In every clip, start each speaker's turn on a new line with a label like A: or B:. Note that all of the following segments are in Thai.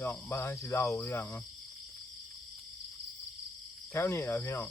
A: พี่น้องบ้านสิเล่าเรื่องนาะแค่นี้แหละพี่น้อง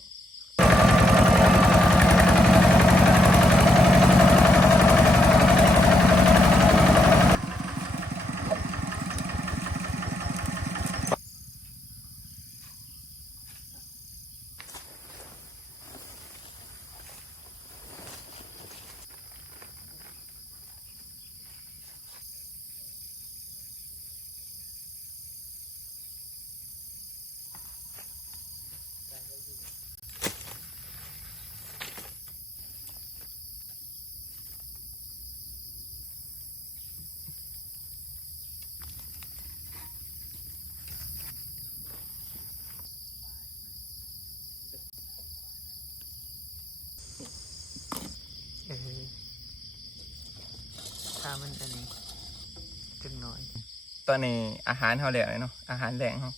A: า
B: มันอันนี้จังหน่อย
A: ตอนนี้อาหารเขาแหลกเลยเนาะอาหารแหลงเขา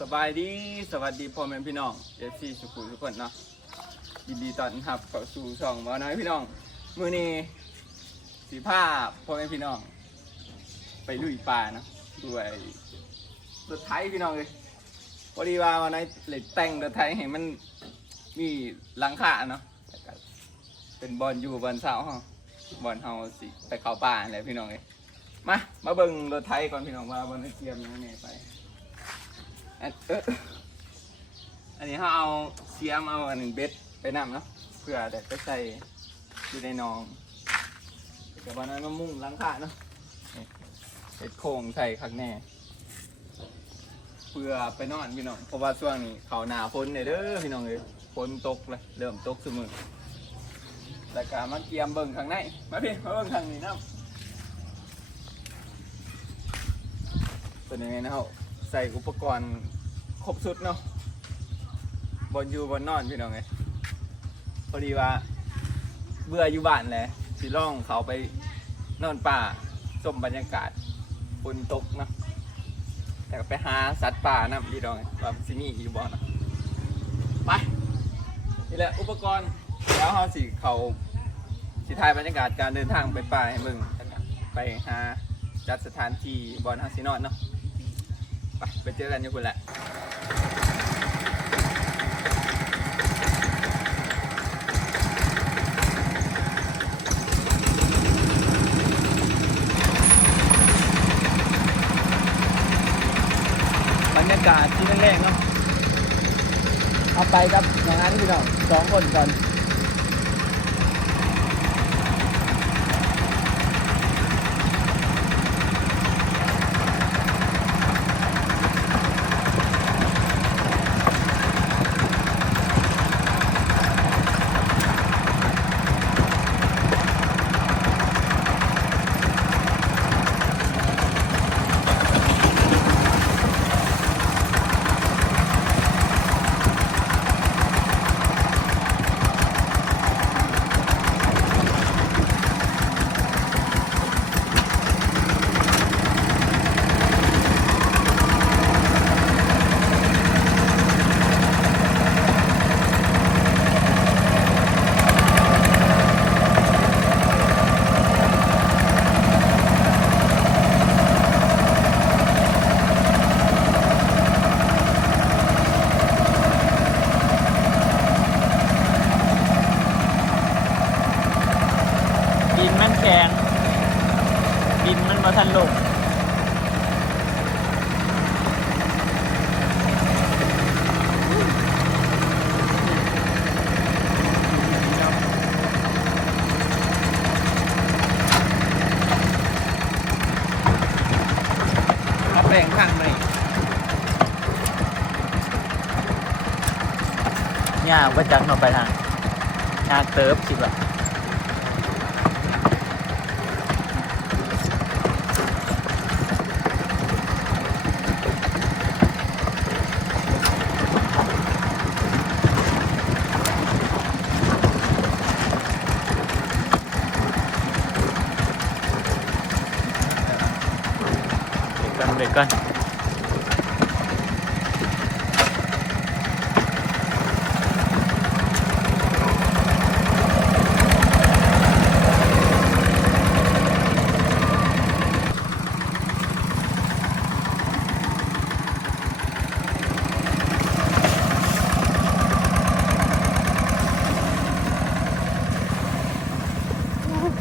A: สบายดีสวัสดีพ่อแม่พี่น้องเอฟซีสุขุมทุกคนเนาะยินดีต้อนรับเข้าสู่ช่องบ่าวน้อยพี่น้อง มื้อนี้สีผ้าพ่อแม่พี่น้อง ไปลุยป่าเนาะด้วยรถไถพี่น้องเลย พอดีว่าวันนี้เลยแต่งรถไถให้มันมีหลังคาเนาะแล้วก็เป็นบอลอยู่บอลเสาเฮาบอลเฮาสิไปเข้าป่าอะไรพี่น้องเลยมามาเบิ่งรถไถก่อนพี่น้องว่าบอลเตรียมยังไงไปอันเอ๊ะอันนี้เขาเอาเสียมเอาอันหนึ่งเบ็ดไปนำเนาะเพื่อแต่ไปใส่อยู่ในหนองแต่บอลนั้นมามุ่งหลังคาเนาะเห็ดโครงใส่ข้างแน่ เพื่อไปนอนพี่น้องเพราะว่าช่วงนี้เขาหนาฝนเนี่ยเด้อพี่น้องเลยฝนตกเลยเริ่มตกเสมอแล้วก็มาเกียมเบิ่งข้างในมาพี่มาเบิ่งข้างนี้นะเป็นยังไงนะครับใส่อุปกรณ์ครบสุดเนาะบนอยู่บนนอนพี่น้องเลยพอดีว่าเบื่ออยู่บ้านแหละสิล่องเขาไปนอนป่าชมบรรยากาศฝนตกนะ แต่ก็ไปหาสัตว์ป่านะพี่น้องว่าซิมีอยู่บ่เนาะไปนี่แหละอุปกรณ์แล้วเฮาสิเขาสิถ่ายบรรยากาศการเดินทางไปป่าให้มึงไปหาจัดสถานที่บอลเฮาสินอนเนาะไปไปเจอกันอยู่คุณแหละ บรรยา กาศที่แรกๆเนาะเอาไปครับอย่างนั้นพี่น้องสองคนก่อนดินมันแข็งดินมันมาทันลงเอาแปลงข้างหน่อย
B: ยากว่าจักเนาะไปทางยากเติบสิบอะเบรกก่อนเบรกก่อน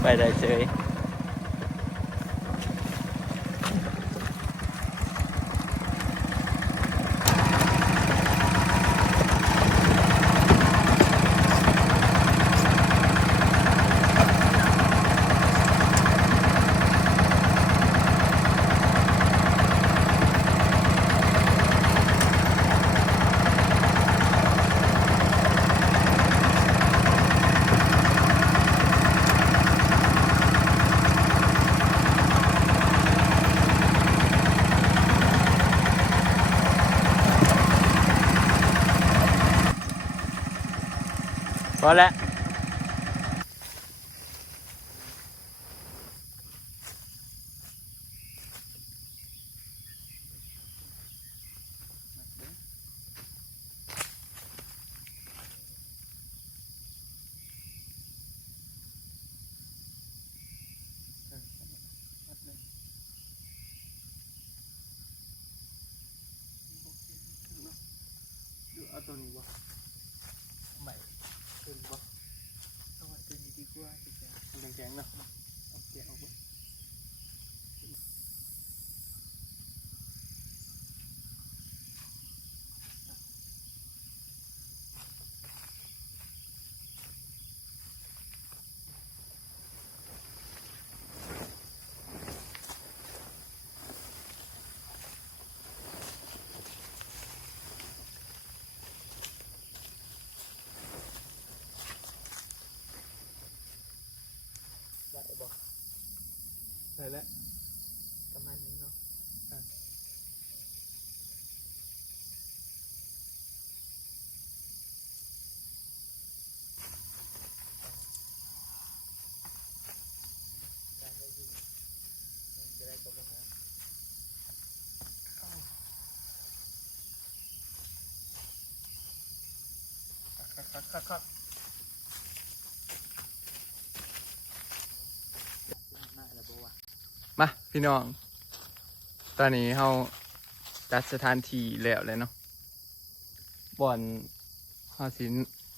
B: ไปได้เฉย พอแล้ว
A: ดูเอาตัวนี้บ่
B: ไม่ขึ้นบ่ต้องมาตัวนี้ดีกว่าดีกว่า
A: มันแข็งๆเนาะเอาแกะออกบ่
B: ได้บ่
A: ได้แล้ว
B: ประมาณนี้เนาะ การได้อยู่มันจะได้กับปัญหา
A: คักคักคัก
B: มากแล้วบ่วะ
A: มาพี่น้อง ตอนนี้เราจัดสถานที่แล้วเลยเนาะบ่อนเฮาสิ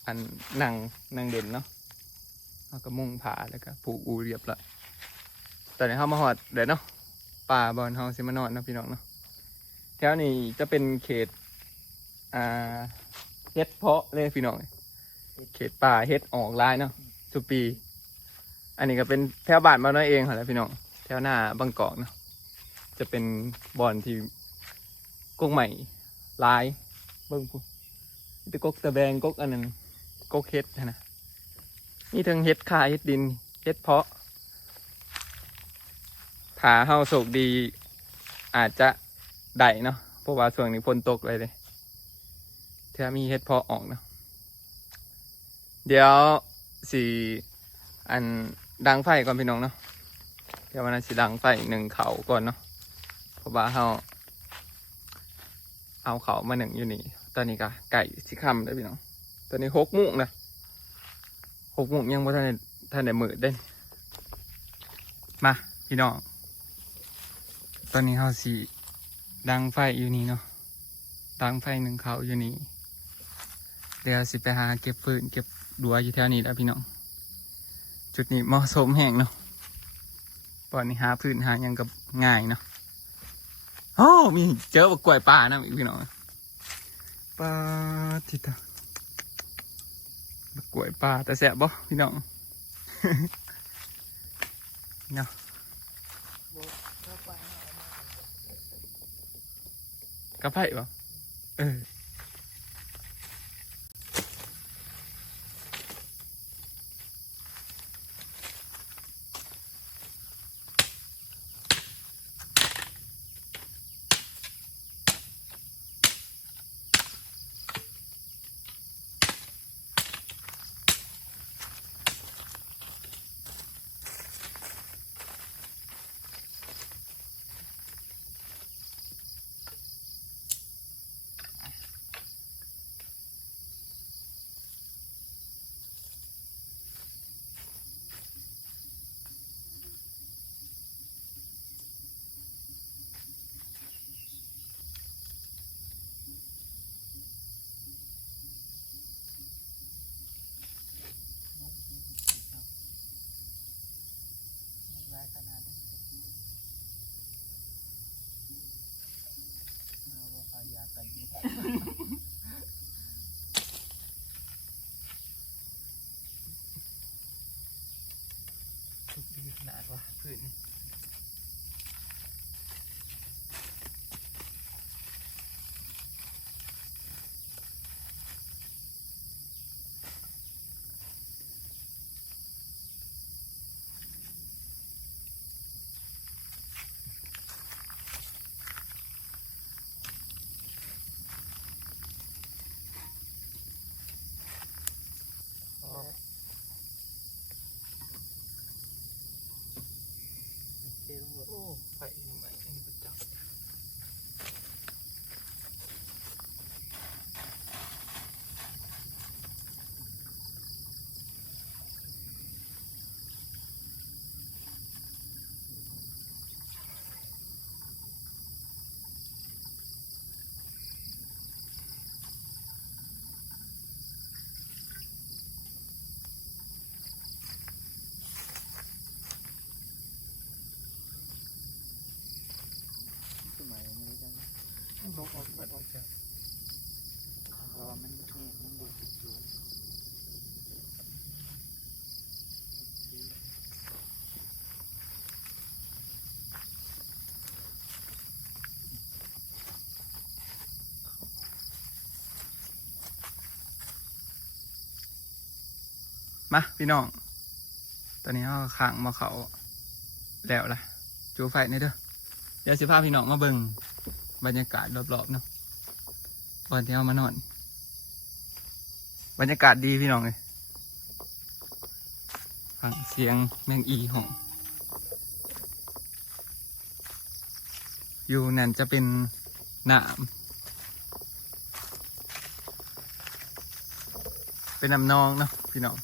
A: อันนั่งนั่งเด่นเนาะเฮาก็มุ่งผาแล้วก็ผูกอูเรียบร้อยตอนนี้เฮามาฮอดเดี๋ยวเนาะป่าบอนเฮาสิมานอนเนาะพี่น้องเนาะแถวนี้จะเป็นเขตอ่าเฮ็ดเพาะเลยพี่น้อง เขตป่าเฮ็ดออกลายเนาะทุปี อันนี้ก็เป็นแถวบ้านมาน้อยเองค่ะแล้วพี่น้องแถวหน้าบางกอกเนาะจะเป็นบอนที่กกใหม่ลาย เบิ้งพูตะกกตะแบงกกอันนั้นกกเฮ็ดนะมีทั้งเฮ็ดคาเฮ็ดดินเฮ็ดเพาะถาเฮาโศกดีอาจจะได้เนาะเพราะว่าช่วงนี้ฝนตกเลยเลยถ้ามีเฮ็ดเพาะออกเนาะ เดี๋ยวสี่อันดังไฟก่อนพี่น้องเนาะเดี๋ยววันนั้นสิดังไฟหนึ่งเขาก่อนเนาะเพราะว่าเขาเอาเขามาหนึ่งอยู่นี่ ตอนนี้ก็ไก่สิคำได้พี่น้อง ตอนนี้หกมุ้งนะหกมุ้งยังไม่ทันได้ทันได้มืดเด้นมาพี่น้อง ตอนนี้เขาสิดังไฟอยู่นี่เนาะดังไฟหนึ่งเขาอยู่นี่ เดี๋ยวสิไปหาเก็บฟืนเก็บ ดัวอยู่แถวนี้แล้วพี่น้อง จุดนี้เหมาะสมแห่งเนาะปอนนี้หาพื้นหายังกับง่ายเนาะโอ้มีเจอบักกล้วยป่านะพี่น้องปลาทิตากล้วยป่าแต่แสบบ่พี่น้องเนาะ
B: บ่ถ้าไปเนาะเอามาก
A: ระไผ่บ่เออ
B: สุกดีขนาดว่าพื้นนี่ อ๋อโอเคลุงโอ้ไฟใหม่อันนี้ประจับ
C: สมัยนี้จัง
B: ลงออกมาออกจาก
C: เพราะว่ามันแห้งมันดูดสูง
A: มาพี่น้อง ตอนนี้เราขังมาเขาแล้วล่ะ จูไฟนี่เด้อ เดี๋ยวสิพาพี่น้องมาเบิ่งบรรยากาศรอบๆเนาะก่อนที่เรามานอน บรรยากาศดีพี่น้องเลยฟังเสียงแมงอีของ อยู่นั่นจะเป็นหน้ำเป็นน้ำนองเนาะพี่น้อง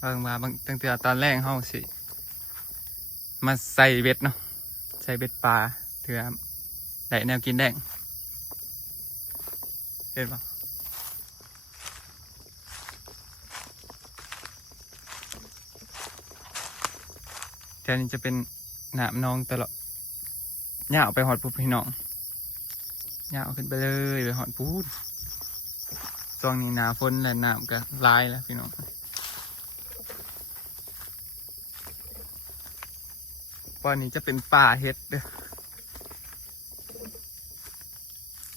A: เบิ่งมาบางตั้งแต่ตอนแรกเฮาสิ มาใส่เบ็ดเนาะใส่เบ็ดปลาเถื่อได้แนวกินแดงเห็นปะแถวนี้จะเป็นหนามนองตลอดย่าเอาไปหอดปุ๊บพี่น้องย่าเอาขึ้นไปเลยไปหอดพูดช่วงนี้หนาฝนและน้ำก็ลายแล้วพี่น้อง ปอนนี้จะเป็นป่าเห็ดเด้อ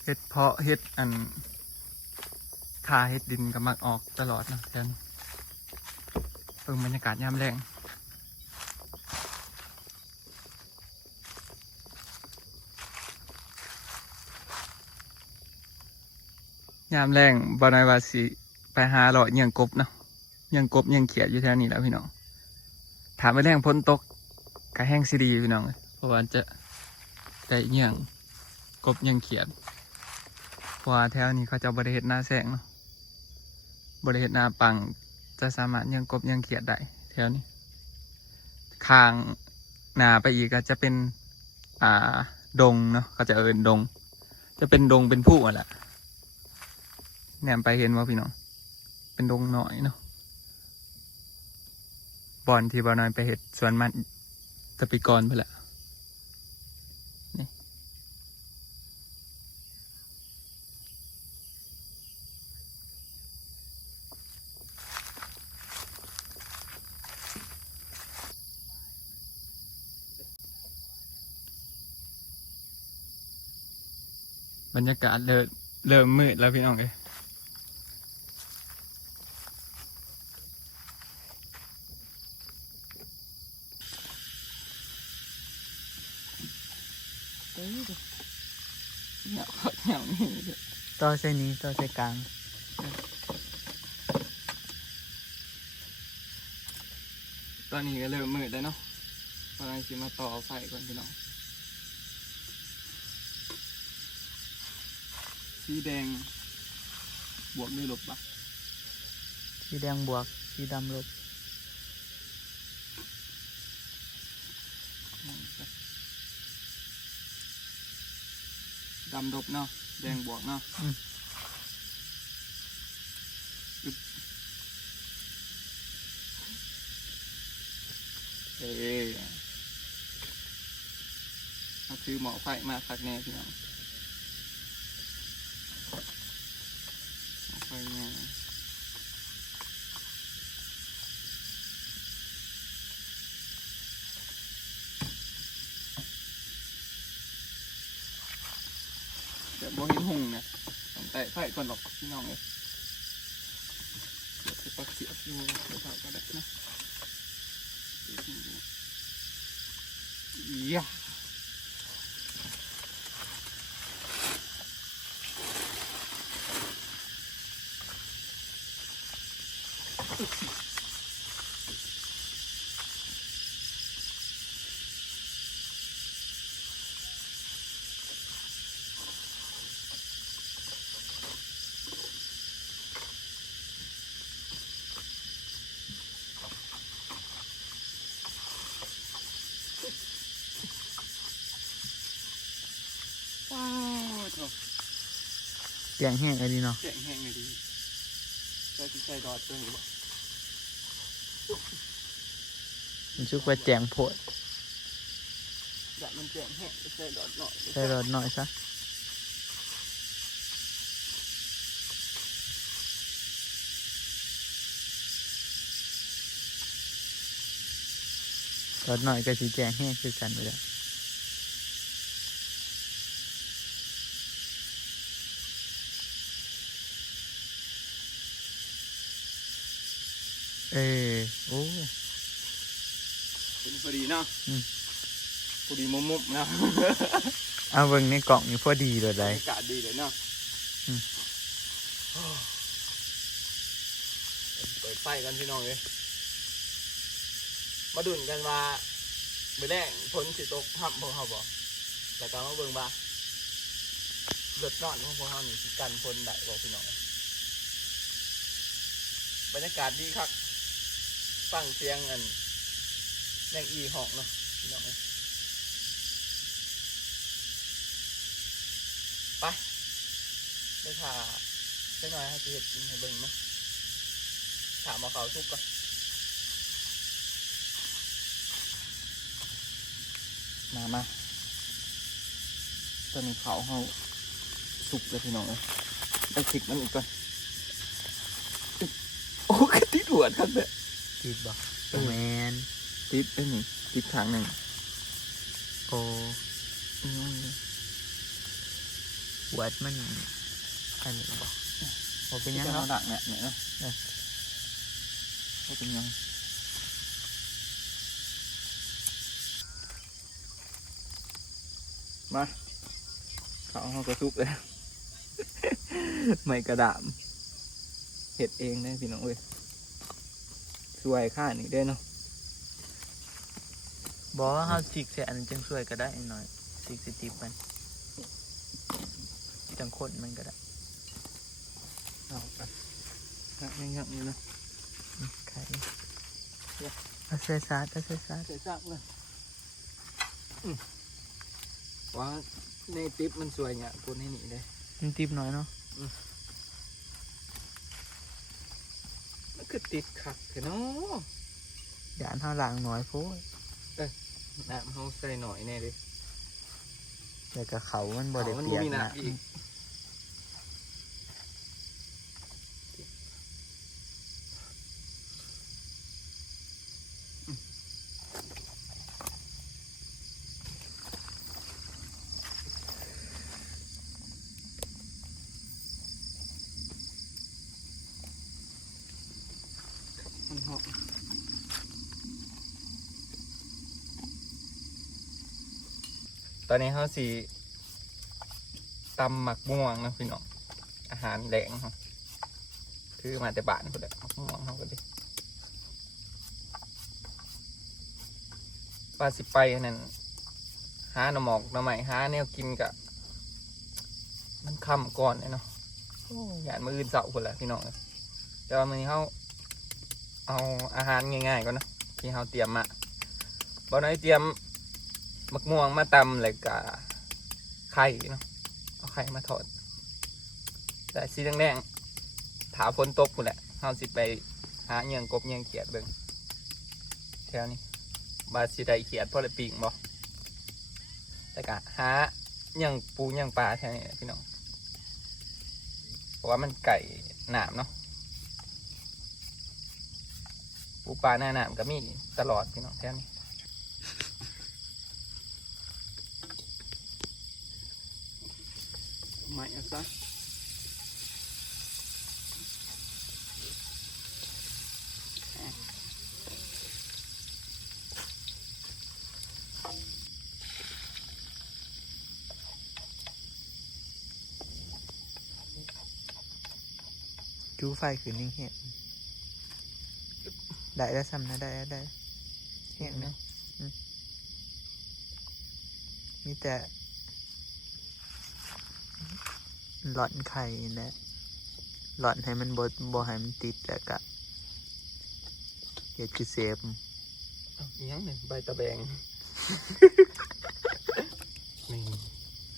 A: เห็ดเพาะเห็ดอันคาเห็ดดินก็มักออกตลอดนะแทนเพิ่งบรรยากาศยามแรงยามแรงบอนายว่าสิไปหาหลอดเยี่ยงกบเนาะเยี่ยงกบเยี่ยงเขียดอยู่แถวนี้แล้วพี่น้องถามไปแรงพ้นตก กระแห้งซีดีพี่น้องเพราะว่าจะได้เงี้ยงกบเงี้ยงเขียดเพราะว่าแถวนี้เขาจะบริเฮ็ดหน้าแสงเนาะบริเฮ็ดหน้าปังจะสามารถเงี้ยงกบเงี้ยงเขียดได้แถวนี้คางหนาไปอีกก็จะเป็นอ่าดงเนาะเขาจะเอินดง จะเป็นดงเป็นผู้อะแหละแหนมไปเห็นว่าพี่น้อง เป็นดงหน่อยเนาะบอนที่บอนอยไปเห็ดสวนมัน ตะปีกรไปและนี่บรรยากาศเริ่มเริ่มมืดแล้วพี่น้องเอ้ย
C: เอ้ย
A: เหงาเหงานี่เด้อ
C: ต่อเส้นนี้ต่อเส้นกลาง
A: ตอนนี้ก็เริ่มมืดแล้วเนาะกำลังจะมาต่อไฟก่อนพี่น้อง สีแดง บวกด้วยลบปะ
C: สีแดงบวก สีดำลบ
A: ดำลบเนาะแดงบวกเนาะอึ๊บเอ้ยเอาซื้อหมอไฟมาคักแน่พี่น้องหมอไฟแน่ โบเห็นหุงเนี่ยต้องแต่ไฟก่อนหรอกพี่น้องเลยเดี๋ยวปักเสียบอยู่เดี๋ยวเขาก็ได้นะเยี่ย ว้าวโถ
C: เสียงแห้งอะไรเนาะ
A: เจ๋งแห้งเลยดีใส่ที่ใส่ดอดตัวนี้บ่
C: มันชื่อว่าแจงโพด
A: อยากมันเจ๋งแห้งใส่ดอดหน่อย
C: ใส่รอดหน่อยซะรอดหน่อยก็สีแจงแห้งคือกันไปแล้ว เออโอ้
A: เป็นพอดีเนาะ
C: อืม
A: พอดีมุมมุมๆเนาะ
C: เอาเบิ่งในกล่องนี่พอดีเลย
A: บร
C: ได้
A: รยากาศดีเลยเนาะ
C: อืม
A: เปิดไฟกันพี่น้องเลยมาดุนกันว่าไปแรงฝนสิตกทับพวกเขาบอกแต่ก็มาเบิ่งว่าเลือดนอนของพวกเขานี่สิกันฝนได้บอกพี่น้องเอ้ยบรรยากาศดีครับ ฟังเสียงอันแมงอีหอกเนาะพี่น้องไปไปถ่าไปหน่อยให้เจ็ดกินให้เบิ่งเนาะถามมาเขาทุกก่อนมามาตอนนี้เขาเขาสุกเลยพี่น้องเลยไปคลิกมันอีกก่อนโอ้กระติดหัวครับเนี่ย
C: ติดบ่
A: เออ
C: แมน
A: ติดได้นี่ติดขางหนึ่ง
C: โอ้
A: อืม
C: วัดมันอันนี้บ่บ่เป็นหยัง
A: จะ
C: เนาะ
A: เอาดักเนี่ยเนี่ยเนาะ
C: เออ
A: เขาเป็นยังมาเขาเขาก็สุกเลยไม่กระดามเห็ดเองได้พี่น้องเอ้ย สวยค่านี่ได้เนาะ
C: บอกว่าเฮาจิกใส่อันนนจังช่วยก็ได้หน่อยจิกสิติบมันจังคนมันก็ได้
A: เอาไปงักงักนี่นะ
C: อืมไข่เอาใส่ซาดเอาใส่ซาด
A: ใส่ซักเลยว่าในติ๊บมันสวยเนี่ยคนให้หนีเลย
C: มันติบหน่อยเนาะ
A: มัน คือติดขัดเถอะเนาะ
C: อย่าอันเฮาล้างน้อยโพด
A: น้ำเขาใส่หน่อยแน่เลย
C: แล้วก็เขามันบ่ได้
A: มัน
C: เปียก
A: มี
C: นะ
A: น้ำอีกมันหอ มตอนนี้เขาสีตำหมักม่วงนะพี่น้องอาหารแหลงเขาคือมาแต่บ้านก็ได้หมักม่วงเขาก็ได้ปลาสิไปนั่นหาหน่อหมอกหน่อใหม่หาแนวกินกะมันคำก่อนเนาะอ้ยานมืออื่นเสาคนละพี่น้องแต่ว่ามือนี้เขา เอาอาหารง่ายๆก่อนเนาะที่เขาเตรียมมาบ่น้อยเตรียมมักม่วงมาตำเลยกะไข่เนาะเอาไข่มาทอดแต่สีแดงๆถาฝนตกพุ่นแหละเฮาสิไปหาเงียงกบเงียงเขียดเบิ่งแถวนี้บาสิได้เขียดพอละปิงบ่แต่กะหาเงียงปูเงียงปลาแถวนี้พี่น้องเพราะว่ามันไก่หนามเนาะ ปูปลาหน้าหนามก็มีตลอดพี่น้องแถวนี้มใหม่เอาซะ
C: จูไฟขึ้นนิ่งเห็น ได้แล้วซ้ำนะได้แล้วได้แห้งนะอืมมีแต่หลอนไข่นี่แหละหลอนให้มันบดบ่ให้มันติดแล้วก็เฮ็ดคือเซฟ
A: เอาอีหยังเนี่ยใบตะแบงนี่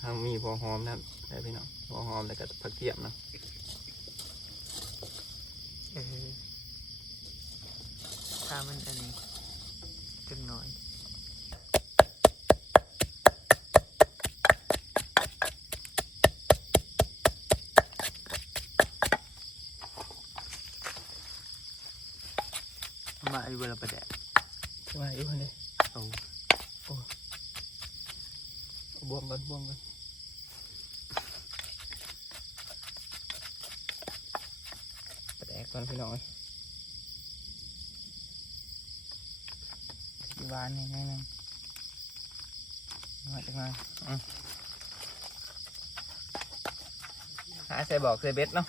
A: ทำมีพอหอมนะได้พี่น้องพอหอมแล้วก็ผักเทียมเนาะ
C: เออถ้ามันอันนี้จังหน่อยมาอยู่บนประแดด
A: ว่าอยู่คนเดียว
C: เอา
A: บวมกันบวมกันกระแดกก่อนพี่น้อง เอ้ย
B: สีหวานนี่ไงนึงมาจากไหน
A: หาใส่บอกใส่เบ็ดเนาะ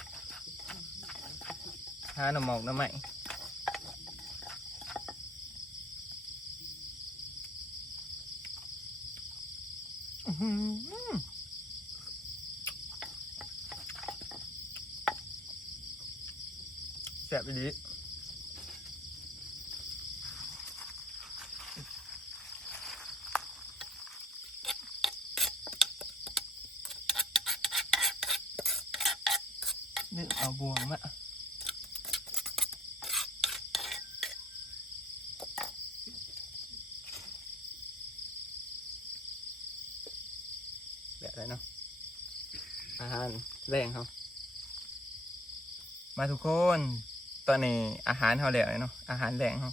A: หาหน่อหมอกหน่อไม้แซ่บดีนึกเอาบวงมาแบบอะไรเนาะอาหารแรงเขา มาทุกคน ตอนนี้อาหารเขาแล้วเลยเนาะอาหารแรงเขา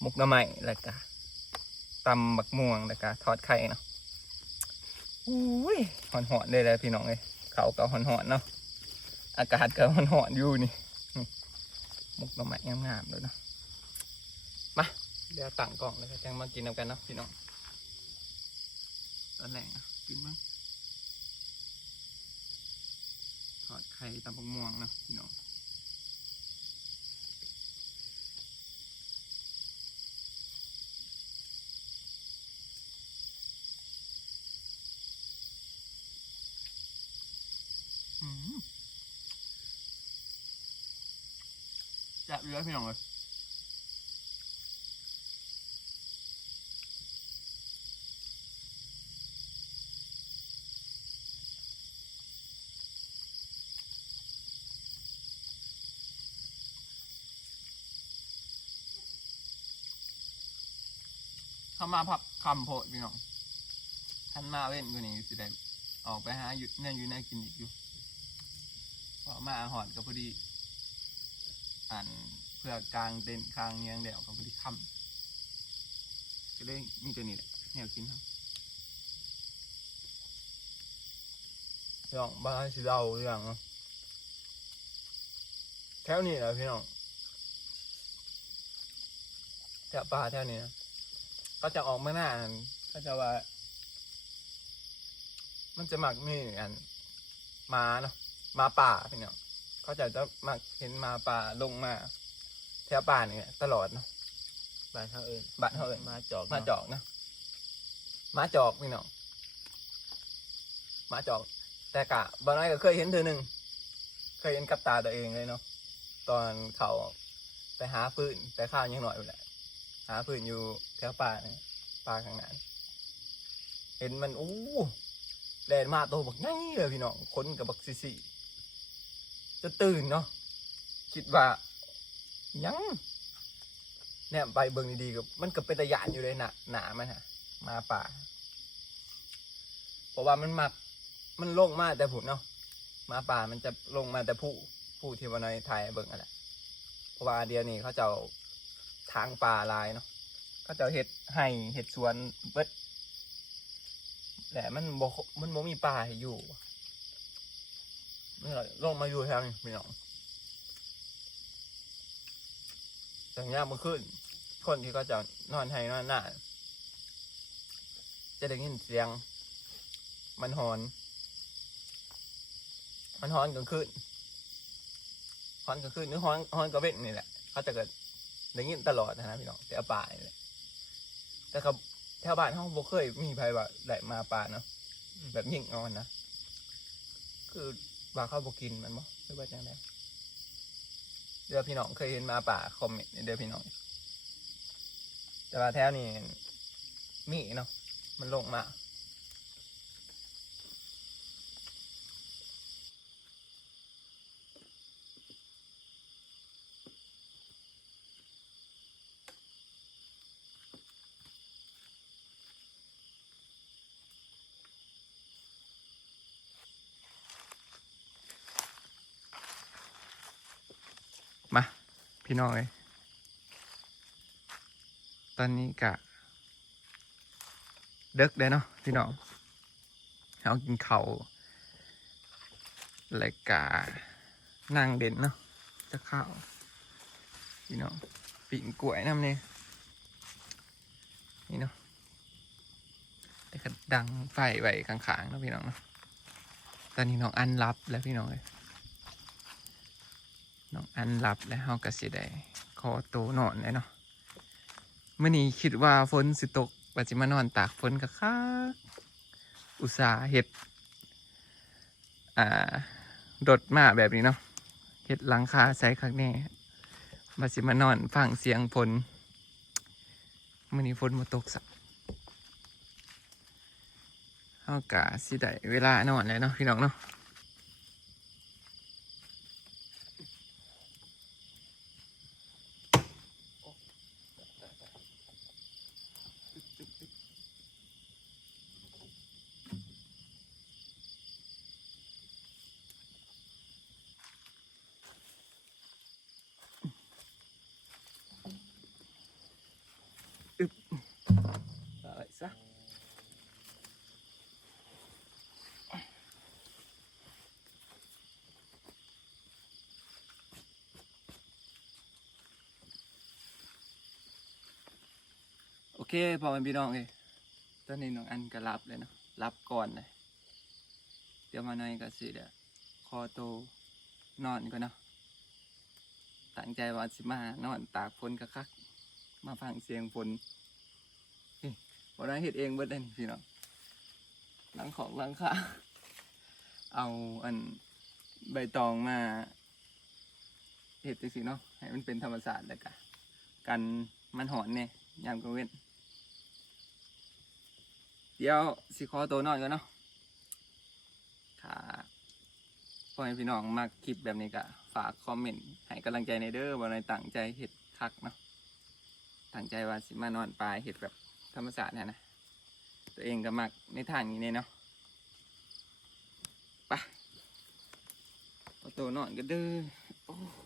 A: หมกหน้ำไม้แล้วก็ตำบักม่วงแล้วก็ทอดไข่เนาะอุ้ยหอนหอนๆเลยเลยพี่น้องเลยเขาก็หอนหอนๆเนาะอากาศก็หอนหอนๆอยู่นี่นี่หมกหน้ำไม้งามๆเลยเนาะมาเดี๋ยวตั้งกล่องแล้วก็จังมากินนำกันเนาะพี่น้องตอนแรกอะกินบ้างท อดไข่ตำบักม่วงนะพี่น้องจับเยอะพี่น้องเลย เข้ามาพับคำโพดพี่น้องท่านมาเว้นกว่านี้สิได้ออกไปหาหยุดเนี่ยอยู่ในกินอีกอยู่พอมาหอดก็พอดีอ่านเพื่อกลางเต็นกลางเงียงเดี่ยวก็พอดีคำก็เลยมีตัวนี้แหละแนวกินครับพี่น้องบ้านสิเดาเรื่องเนาะแถวนี้แหละพี่น้องแถวป่าแถวนี้นะ ก็จะออกมาหน้าอันก็จะว่า มันจะหมักมีอันหมาเนาะหมาป่าพี่เนาะเขาจะจะมาเห็นหมาป่าลงมาแถวป่าเนี่ยตลอดเนาะ
B: บ้านเขาเอิญ
A: บ้านเขาเอิ้น
B: มาจอก
A: หมาจอกเนาะหมาจอกพี่เนาะหมาจอก แต่กะบางน้อยก็เคยเห็นเธอหนึ่งเคยเห็นกับตาตัวเองเลยเนาะตอนเขาไปหาฟืนแต่ข้าวยังหน่อยอยู่แหละ หาฟืนอยู่แถวป่าเนี่ยป่าข้างหน้าเห็นมันอู้แลนมาโตบักไงเลยพี่น้องคนกับบักซีซีจะตื่นเนาะคิดว่ายังเนี่ยไปเบิ่งดีๆกับมันก็เป็นตะยานอยู่เลยหนาหนามันฮะมาป่าเพราะว่ามันมักมันลงมาแต่ผุเนาะมาป่ามันจะลงมาแต่ผู้ผู้ที่วันในไทยเบิ่งอะไรเพราะว่าเดียวนี้เขาจะ ทางป่าลายเนาะเขาจะเห็ดให้เห็ดสวนเบิดแต่มันบมันบ่มีป่าให้อยู่นี่หละลงมาอยู่แถวนี้พี่น้องแต่ยาเมื่อคืนคนที่ก็จะนอนให้นอนหน้าจะได้ยินเสียง มันหอน มันหอนกลางคืนหอนกลางคืนหรือหอนหอนกระเว้นนี่แหละเขาจะเกิด ได้ยินตลอดนะพี่น้องแต่ป่านี่แหละแต่ครับแถวบ้านเขาบ่เคยมีภัยว่าได้มาป่าเนาะแบบยิ่งงอนนะคือว่าเขาบ่กินมันบ่หรือว่าจังไดเดี๋ยวพี่น้องเคยเห็นหมาป่าคอมเมนต์เดี๋ยวพี่น้องแต่ว่าแถวนี้มีเนาะมันลงมามา พี่น้องเลยตอนนี้กะเด็กเลยเนาะพี่น้องเอากินเขาวแล้วกะนั่งเด่นเนาะจะข้าวพี่น้องปิ่งกล้วยน้ำเนี่ยนี่เนาะแต่ก็ดังไฟไว้ข้างๆเนาะพี่น้องเนาะตอนนี้น้องอันรับแล้วพี่น้องเลย น้องอันหลับแล้วเฮาก็สิได้ขอโตวนอนเลยเนาะเมื่อนี้คิดว่าฝนสิตกว่าสิมานอนตากฝนก็คักอุตสาเฮ็ดอ่าดดมาแบบนี้เนาะเฮ็ดหลังคาใส่คักแน่ว่าสิมานอนฟังเสียงฝนเมื่อนี้ฝนบ่ตกสักเฮาก็สิได้เวลานอนแล้วเนาะพี่น้องเนาะ Đợi sao? โอ เคพอมันพี่น้องเลยตอนนี้น้องอันก็รับเลยเนาะรับก่อนเลยเดี๋ยวมาหน่อยก็สิเดี๋ยวคอโตนอนก่อนเนาะตั้งใจว่าสิมานอนตากฝนคัก มาฟังเสียงฝนวันนั้นเห็ดเองเบิดเลยนี่พี่น้องหลังของหลังค่ะเอาอันใบตองมาเห็ดจังสิเนาะให้มันเป็นธรรมศาสตร์แล้วกันกันมันหอนเนี่ยยามกลางเว้น เดี๋ยวสิขอตัวนอนกันเนาะค่ะพ่อแม่พี่น้องมาคลิปแบบนี้ก็ฝากคอมเมนต์ให้กำลังใจในเด้อวันนี้ตั้งใจเห็ดคักเนาะตั้งใจว่าสิมานอนปลายเห็ดแบบธรรมศาสตร์เนี่ยนะตัวเองก็มักในทางนี้เนี่ยเนาะไปเอาตัวนอนกันเด้อ